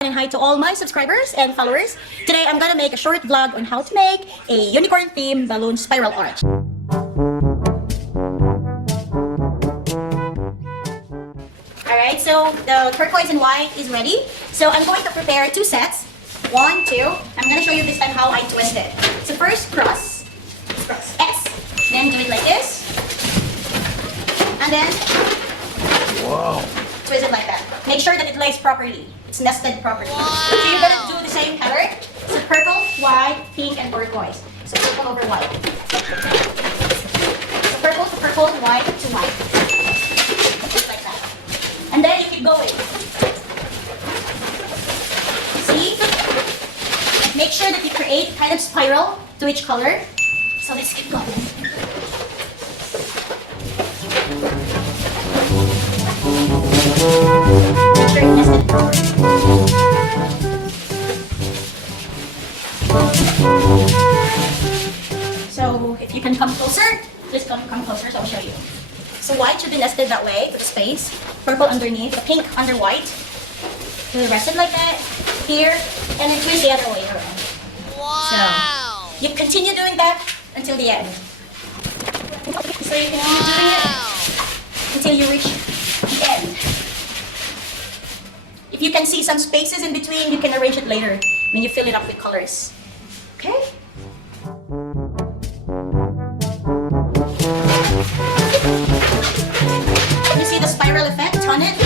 And hi to all my subscribers and followers. Today I'm gonna make a short vlog on how to make a unicorn theme balloon spiral arch. Alright, so the turquoise and white is ready. So I'm going to prepare two sets. One, two. I'm gonna show you this time how I twist it. So first cross S. Then do it like this. And then twist it like that. Make sure that it lays properly. It's nested properly. Wow. So you're gonna do the same pattern. So purple, white, pink, and turquoise. So purple over white. So purple to purple, white to white. Just like that. And then you keep going. See? And make sure that you create kind of spiral to each color. So let's keep going. Make sure you nest it properly. So if you can come closer, please come closer so I'll show you. So white should be nested that way to the space. Purple underneath, the pink under white. So rest it like that, here, and then twist the other way around. Wow! So you continue doing that until the end. So you continue doing it until you reach the end. If you can see some spaces in between, you can arrange it later when you fill it up with colors. Okay? You see the spiral effect on it?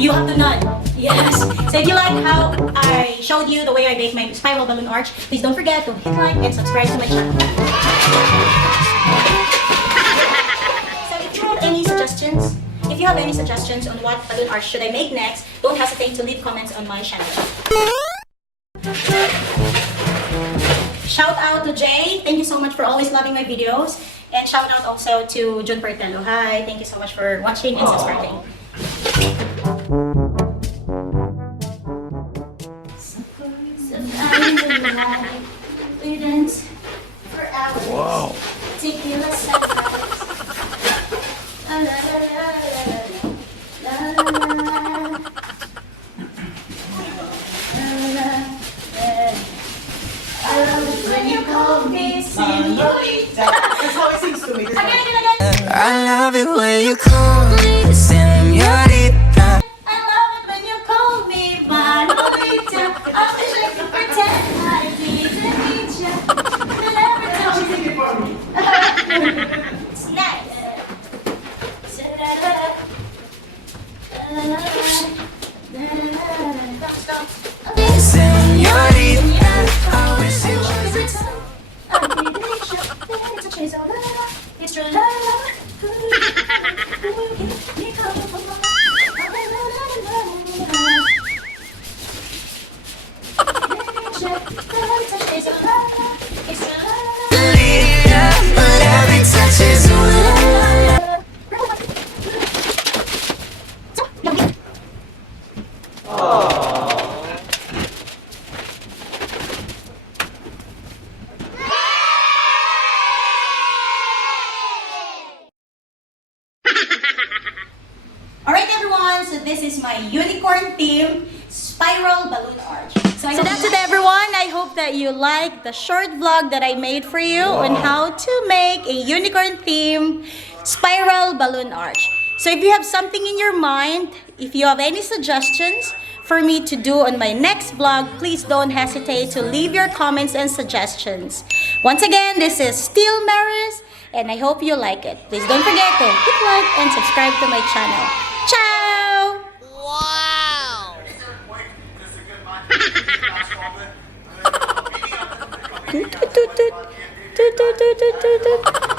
You have to nod. Yes. So if you like how I showed you the way I make my spiral balloon arch, please don't forget to hit like and subscribe to my channel. So if you have any suggestions on what balloon arch should I make next, don't hesitate to leave comments on my channel. Shout out to Jay. Thank you so much for always loving my videos. And shout out also to Jun Pertello. Hi, thank you so much for watching and subscribing. Wow. When you call me señorita. That's how it seems to me. Again. I love it when you call me señorita. I love it when you call me Manolita. I wish I could pretend I didn't meet you. But every time She's singing for me. it's nice. Señorita, I wish it was It's true love. every touch is Alright everyone, so this is my unicorn theme spiral balloon arch. So that's it everyone. I hope that you like the short vlog that I made for you on how to make a unicorn theme spiral balloon arch. So if you have something in your mind, if you have any suggestions for me to do on my next vlog, please don't hesitate to leave your comments and suggestions. Once again, this is Steel Maris, and I hope you like it. Please don't forget to hit like and subscribe to my channel. Ciao! wow. Toot, toot, toot, toot, toot, toot, toot, toot, toot.